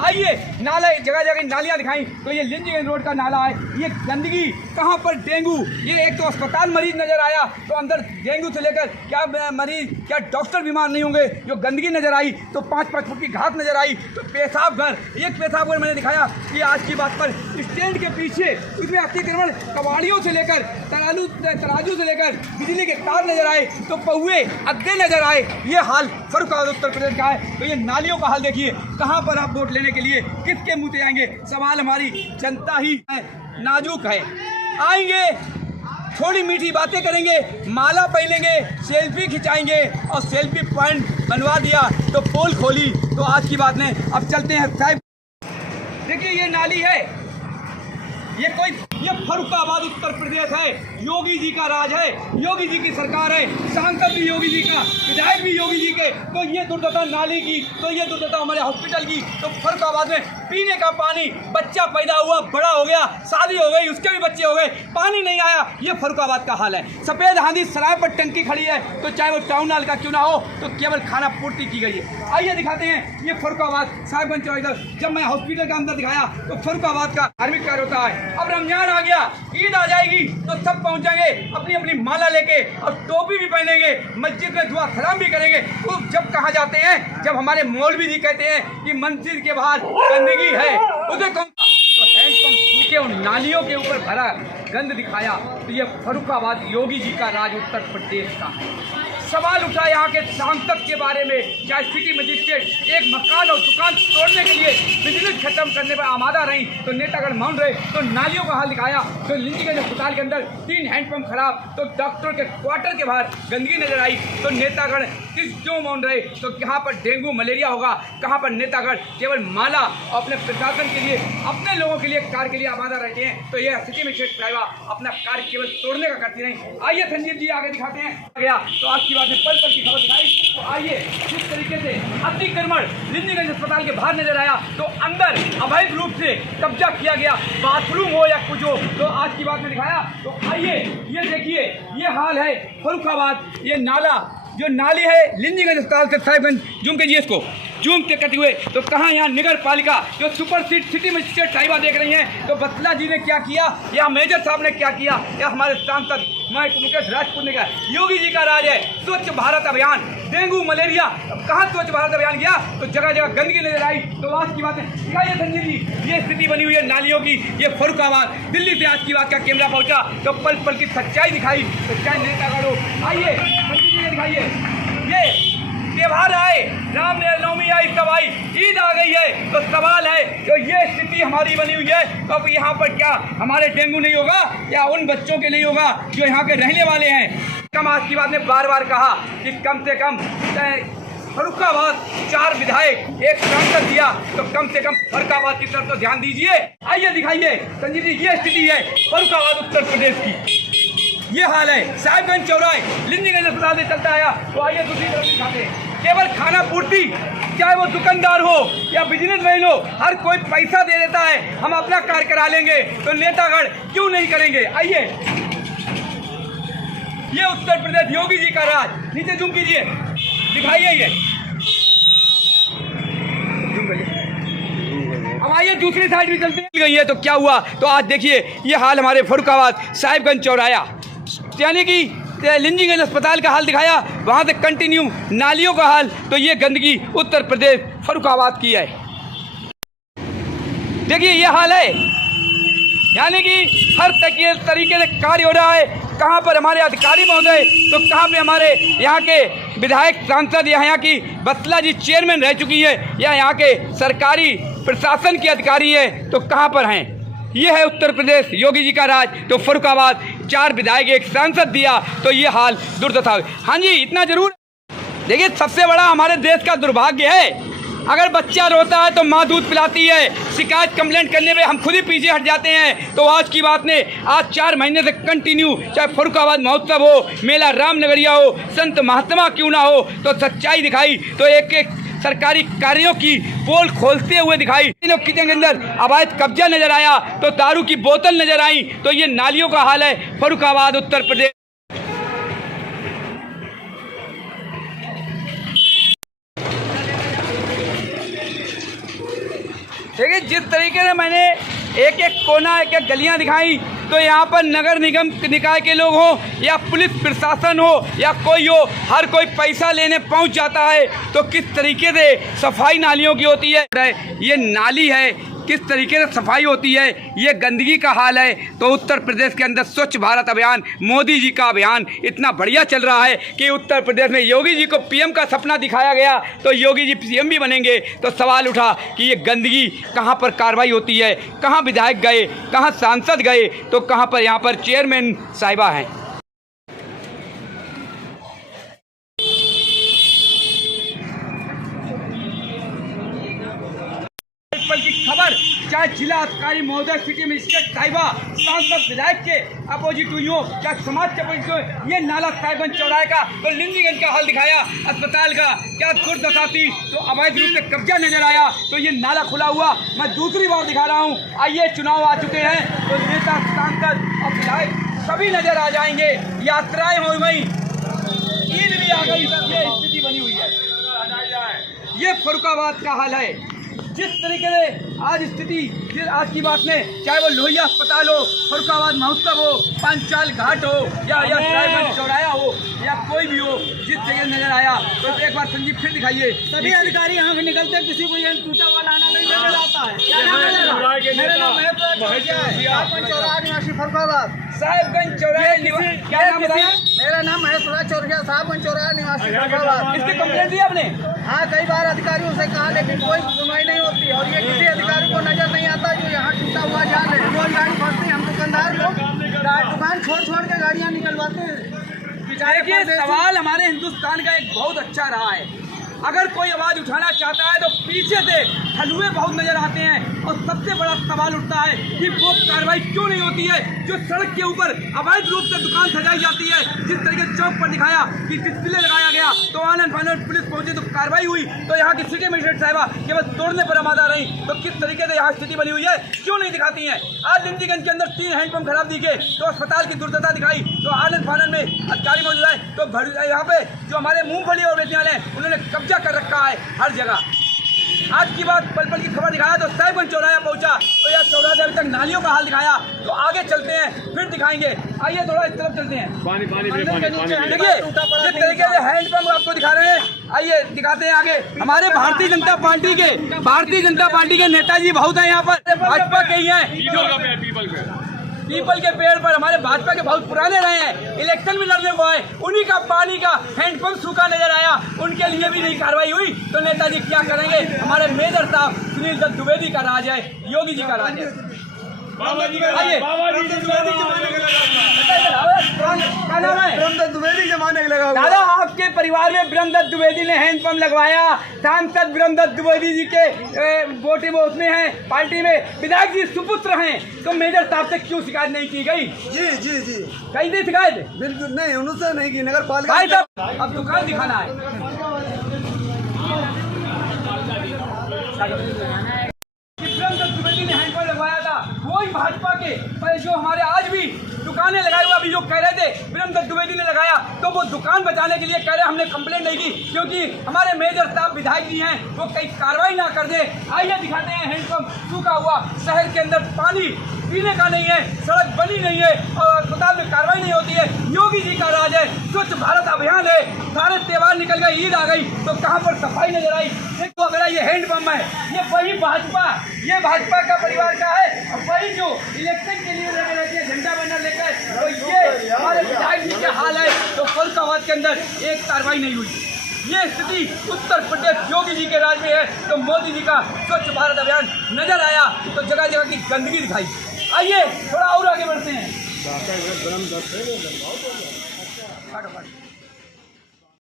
आइए नाला जगह जगह नालियाँ दिखाई तो ये लिंचगंज रोड का नाला है। ये गंदगी कहाँ पर डेंगू, ये एक तो अस्पताल मरीज नजर आया तो अंदर डेंगू से लेकर क्या मरीज क्या डॉक्टर बीमार नहीं होंगे। जो गंदगी नजर आई तो 5-5 फुट की घास नजर आई। तो पेशाब घर, एक पेशाब घर मैंने दिखाया कि आज की बात पर स्टैंड के पीछे उसमें अतिक्रमण कबाड़ियों से लेकर तराजू से लेकर बिजली के तार नजर आए तो पौए अड्डे नजर आए। ये हाल फर्रुखाबाद उत्तर प्रदेश का है। तो ये नालियों का हाल देखिए, कहाँ पर आप वोट लेने के लिए किसके मुँह से जाएंगे। सवाल हमारी जनता ही है, नाजुक है। आएंगे, थोड़ी मीठी बातें करेंगे, माला पहनेंगे, सेल्फी खिंचाएंगे और सेल्फी पॉइंट बनवा दिया तो पोल खोली। तो आज की बात नहीं, अब चलते हैं साहब। देखिए ये नाली है, ये फर्रुखाबाद उत्तर प्रदेश है। योगी जी का राज है, योगी जी की सरकार है, सांसद भी योगी जी का, विधायक भी योगी जी के। तो ये दुर्दशा नाली की, तो ये दुर्दशा हमारे हॉस्पिटल की। तो फर्रुखाबाद में पीने का पानी, बच्चा पैदा हुआ, बड़ा हो गया, शादी हो गई, उसके भी बच्चे हो गए, पानी नहीं आया। ये फर्रुखाबाद का हाल है। सफेद हांदी सराय पर टंकी खड़ी है तो चाहे वो टाउन हाल का क्यों ना हो तो केवल खाना पूर्ति की गई है। आइए दिखाते हैं ये फर्रुखाबाद साहिबगंज चौक। जब मैं हॉस्पिटल का अंदर दिखाया तो फर्रुखाबाद का धार्मिक कार्य होता है। अब रमजान आ गया, ईद आ जाएगी तो सब पहुंचेंगे अपनी अपनी माला लेके और टोपी भी पहनेंगे, मस्जिद में दुआ सलाम भी करेंगे। तो जब कहाँ जाते हैं, जब हमारे मौलवी जी कहते हैं कि मस्जिद के बाहर गंदगी है, उसे कौन तो हैंडपंप सूखे और नालियों के ऊपर भरा गंद दिखाया। तो ये फर्रुखाबाद योगी जी का राज उत्तर प्रदेश का है। सवाल उठा यहाँ के सांसद के बारे में, चाहे सिटी मजिस्ट्रेट एक मकान और दुकान तोड़ने के लिए बिजनेस खत्म करने पर आमादा रही तो नेतागढ़ मौन रहे। तो नालियों का हाल दिखाया तो लिंचगंज अस्पताल के अंदर 3 हैंडपंप खराब, तो डॉक्टर के क्वार्टर के बाहर गंदगी नजर आई तो नेतागढ़ क्यों मौन रहे। तो कहाँ पर डेंगू मलेरिया होगा, कहाँ पर नेतागढ़ केवल माला और अपने प्रशासन के लिए, अपने लोगों के लिए, कार्य के लिए आमादा रहते हैं। तो यह सिटी मजिस्ट्रेट अपना कार्य केवल तोड़ने का करती नहीं। आइए संजीव जी आगे दिखाते हैं। गया तो आज की ने पल पल की खबर दिखाई। तो आइए जिस तरीके से अतिक्रमण लिंचगंज अस्पताल के बाहर नजर आया तो अंदर अवैध रूप से कब्जा किया गया, बाथरूम हो या कुछ हो। तो आज की बात में दिखाया। तो आइए ये देखिए, ये हाल है फर्रुखाबाद। ये नाला, जो नाली है लिंचगंज अस्पताल से साहिबगंज, जूम कीजिए इसको, जूम के करते हुए। तो कहाँ यहाँ नगर पालिका जो सुपर सिटी मजिस्ट्रेट साहिबा देख रही हैं। तो बत्ला जी ने क्या किया या मेजर साहब ने क्या किया या हमारे सांसद मुकेश राजपूत ने किया। योगी जी का राज है। स्वच्छ भारत अभियान, डेंगू मलेरिया, कहाँ स्वच्छ भारत अभियान गया तो जगह जगह गंदगी नजर आई। तो आज की बात है, दिखाइए संजय जी, ये स्थिति बनी हुई है नालियों की। ये फर्रुखाबाद दिल्ली से आज की बात का कैमरा पहुंचा तो पल पल की सच्चाई दिखाई। सच्चाई नेतागढ़ हो। आइए संजय जी ने दिखाइए, ये त्योहार आए, रामनवमी आई, तब आई, ईद आ गई है। तो सवाल है जो ये स्थिति हमारी बनी हुई है तो अब यहाँ पर क्या हमारे डेंगू नहीं होगा या उन बच्चों के नहीं होगा जो यहाँ के रहने वाले हैं। कम आज की बात ने बार बार कहा कि कम से कम फर्रुखाबाद 4 विधायक एक सांसद दिया तो कम से कम फर्रुखाबाद की तरफ तो ध्यान दीजिए। आइए दिखाइए संजीव जी, ये स्थिति है फर्रुखाबाद उत्तर प्रदेश की। ये हाल है साहिबगंज चौराहे लिंचगंज अस्पताल से चलता आया। तो आइए दूसरी तरफ दिखाते हैं, केवल खाना पूर्ति, चाहे वो दुकानदार हो या बिजनेसमैन हो, हर कोई पैसा दे देता है, हम अपना कार्य करा लेंगे। तो नेतागढ़ क्यों नहीं करेंगे। आइए ये उत्तर प्रदेश योगी जी का राज, नीचे जूम कीजिए, दिखाइए ये। अब आइए दूसरी साइड भी चलते गई है तो क्या हुआ। तो आज देखिए ये हाल हमारे फर्रुखाबाद साहिबगंज चौराहा यानी कि लिंचगंज अस्पताल का हाल दिखाया, वहाँ से कंटिन्यू नालियों का हाल। तो ये गंदगी उत्तर प्रदेश फर्रुखाबाद की है। देखिए ये हाल है, यानी कि हर तरीके से कार्य हो रहा है। कहाँ पर हमारे अधिकारी महोदय तो कहाँ पे हमारे यहाँ के विधायक सांसद या यहाँ की बत्ला जी चेयरमैन रह चुकी है या यहाँ के सरकारी प्रशासन के अधिकारी हैं तो कहाँ पर हैं। ये है उत्तर प्रदेश योगी जी का राज। तो फर्रुखाबाद 4 विधायक एक सांसद दिया तो ये हाल दुर्दशा। हाँ जी, इतना जरूर देखिए, सबसे बड़ा हमारे देश का दुर्भाग्य है, अगर बच्चा रोता है तो माँ दूध पिलाती है, शिकायत कंप्लेंट करने में हम खुद ही पीछे हट जाते हैं। तो आज की बात ने आज 4 महीने से कंटिन्यू, चाहे फर्रुखाबाद महोत्सव हो, मेला रामनगरिया हो, संत महात्मा क्यों ना हो, तो सच्चाई दिखाई। तो एक एक सरकारी कार्यों की पोल खोलते हुए दिखाई। लोग किचन के अंदर अवैध कब्जा नजर आया तो दारू की बोतल नजर आई। तो ये नालियों का हाल है फर्रुखाबाद उत्तर प्रदेश। देखिए जिस तरीके से मैंने एक एक कोना एक एक गलियां दिखाई, तो यहाँ पर नगर निगम निकाय के लोग हो या पुलिस प्रशासन हो या कोई हो, हर कोई पैसा लेने पहुँच जाता है। तो किस तरीके से सफाई नालियों की होती है, ये नाली है, किस तरीके से सफाई होती है, ये गंदगी का हाल है। तो उत्तर प्रदेश के अंदर स्वच्छ भारत अभियान, मोदी जी का अभियान इतना बढ़िया चल रहा है कि उत्तर प्रदेश में योगी जी को पीएम का सपना दिखाया गया, तो योगी जी सीएम भी बनेंगे। तो सवाल उठा कि ये गंदगी कहाँ पर कार्रवाई होती है, कहाँ विधायक गए, कहाँ सांसद गए, तो कहाँ पर यहाँ पर चेयरमैन साहिबा हैं। की खबर चाहे जिला अधिकारी महोदय, सिटी मजिस्ट्रेट साहिबा, सांसद, विधायक के अपोजिट हुई हो या समाज के अपोजिट हो, ये नाला साहिबगंज चौराहे का तो लिंदीगंज का हाल दिखाया, अस्पताल का क्या दुर्दशा थी, तो अवैध रूप से कब्जा नजर आया। तो ये नाला खुला हुआ मैं दूसरी बार दिखा रहा हूँ। आइए, चुनाव आ चुके हैं तो नेता, सांसद और विधायक सभी नजर आ जाएंगे। यात्राएं हो गई, ईद भी आ गई, ये स्थिति बनी हुई है। ये फर्रुखाबाद का हाल है। जिस तरीके से आज स्थिति, आज की बात में, चाहे वो लोहिया अस्पताल हो, फर्रुखाबाद महोत्सव हो, पांचाल घाट हो या साहिबगंज चौराहा हो या कोई भी हो, जिस जगह नजर आया तो एक बार संजीव फिर दिखाइए। सभी अधिकारी यहाँ से निकलते, किसी को ये टूटा हुआ नाला नहीं नजर आता है। मेरा नाम निवासी फर्रुखाबाद, साहिबगंज चौराहे निवासी। क्या नाम बताया? मेरा नाम महेश चौरसिया, साहिबगंज चौराहे निवासी फर्रुखाबाद। इसकी कंप्लेंट दी आपने? हाँ, कई बार अधिकारियों से कहा, लेकिन कोई सुनवाई नहीं होती और ये किसी अधिकारी को नजर नहीं आता जो यहाँ टूटा हुआ जाल है। रोज गाड़ी फंसती है, हम दुकानदार लोग दुकान छोड़ के गाड़ियाँ निकलवाते हैं। देखिए, सवाल हमारे हिंदुस्तान का एक बहुत अच्छा रहा है। अगर कोई आवाज़ उठाना चाहता है तो पीछे से हलवे बहुत नजर आते हैं और सबसे बड़ा सवाल उठता है कि वो कार्रवाई क्यों नहीं होती है जो सड़क के ऊपर अवैध रूप से दुकान सजाई जाती है। जिस तरीके चौक पर दिखाया कि डिस्प्ले लगाया गया तो आनंद फानंद पुलिस पहुंची तो कार्रवाई हुई, तो यहाँ की सिटी मजिस्ट्रेट साहिबा केवल तोड़ने पर आमादा रही। तो किस तरीके से यहाँ स्थिति बनी हुई है, क्यों नहीं दिखाती हैं? आज लिंदीगंज के अंदर 3 हैंडपंप खराब दिखे तो अस्पताल की दुर्दशा दिखाई, तो आनंद फानंद में अधिकारी मौजूद है तो यहाँ पे जो हमारे मूंगफली और बेचने वाले हैं उन्होंने कब्जा कर रखा है हर जगह। आज की बात, पल पल की खबर दिखाया तो साहिबगंज चौराहा पहुंचा तो यह चौराहे से अभी तक नालियों का हाल दिखाया। तो आगे चलते हैं, फिर दिखाएंगे। आइए थोड़ा इस तरफ चलते हैं। देखिए जिस तरीके से हैंडपंप आपको दिखा रहे हैं, आइए दिखाते हैं आगे। हमारे भारतीय जनता पार्टी के नेताजी बहुत हैं यहाँ पर, भाजपा के ही हैं। पीपल के पेड़ पर हमारे भाजपा के बहुत पुराने रहे हैं, इलेक्शन में लड़ने को आए, उन्हीं का पानी का हैंडपंप सूखा नजर आया, उनके लिए भी नहीं कार्रवाई हुई तो नेताजी क्या करेंगे? हमारे मेजर साहब सुनील दत्त द्विवेदी का राज है, योगी जी का राज है। आइए, द्विवेदी जमाने लगा दादा, आपके परिवार में ब्रह्मदत्त द्विवेदी ने हैंडपंप लगवाया, सांसद ब्रह्मदत्त द्विवेदी जी के वोटिंग उसमें हैं, पार्टी में विधायक जी सुपुत्र हैं, तो मेजर साहब से क्यों शिकायत नहीं की गई? जी कहीं थी शिकायत? बिल्कुल नहीं, उनसे नहीं की, नगर पालिका। अब दुकान दिखाना है। ब्रह्मदत्त द्विवेदी ने हैंडपंप लगवाया था, वही भाजपा के जो हमारे आज भी दुकानें लगाए हुए, अभी जो कह रहे थे ब्रह्मदत्त द्विवेदी ने लगाया, तो वो दुकान बचाने के लिए कह रहे हमने कंप्लेंट नहीं की क्योंकि हमारे मेजर साहब विधायक जी हैं, वो कहीं कार्रवाई ना कर दे। आइए दिखाते हैं हैंडपंप सूखा हुआ, शहर के अंदर पानी पीने का नहीं है, सड़क बनी नहीं है और अस्पताल में कार्रवाई नहीं होती है। योगी जी का राज है, स्वच्छ भारत अभियान है, सारे त्योहार निकल गए, ईद आ गई तो कहाँ पर सफाई नजर आई? तो अगर ये हैंडपंप है, ये वही भाजपा का परिवार का है और वही जो इलेक्शन के लिए लगे रहते हैं झंडा बैनर लेकर, तो ये हमारे विधायक जी के हाल है। तो फर्रुखाबाद के अंदर एक कार्रवाई नहीं हुई। ये स्थिति उत्तर प्रदेश योगी जी के राज में है, तो मोदी जी का स्वच्छ भारत अभियान नजर आया तो जगह जगह की गंदगी दिखाई। आइए थोड़ा और आगे बढ़ते हैं।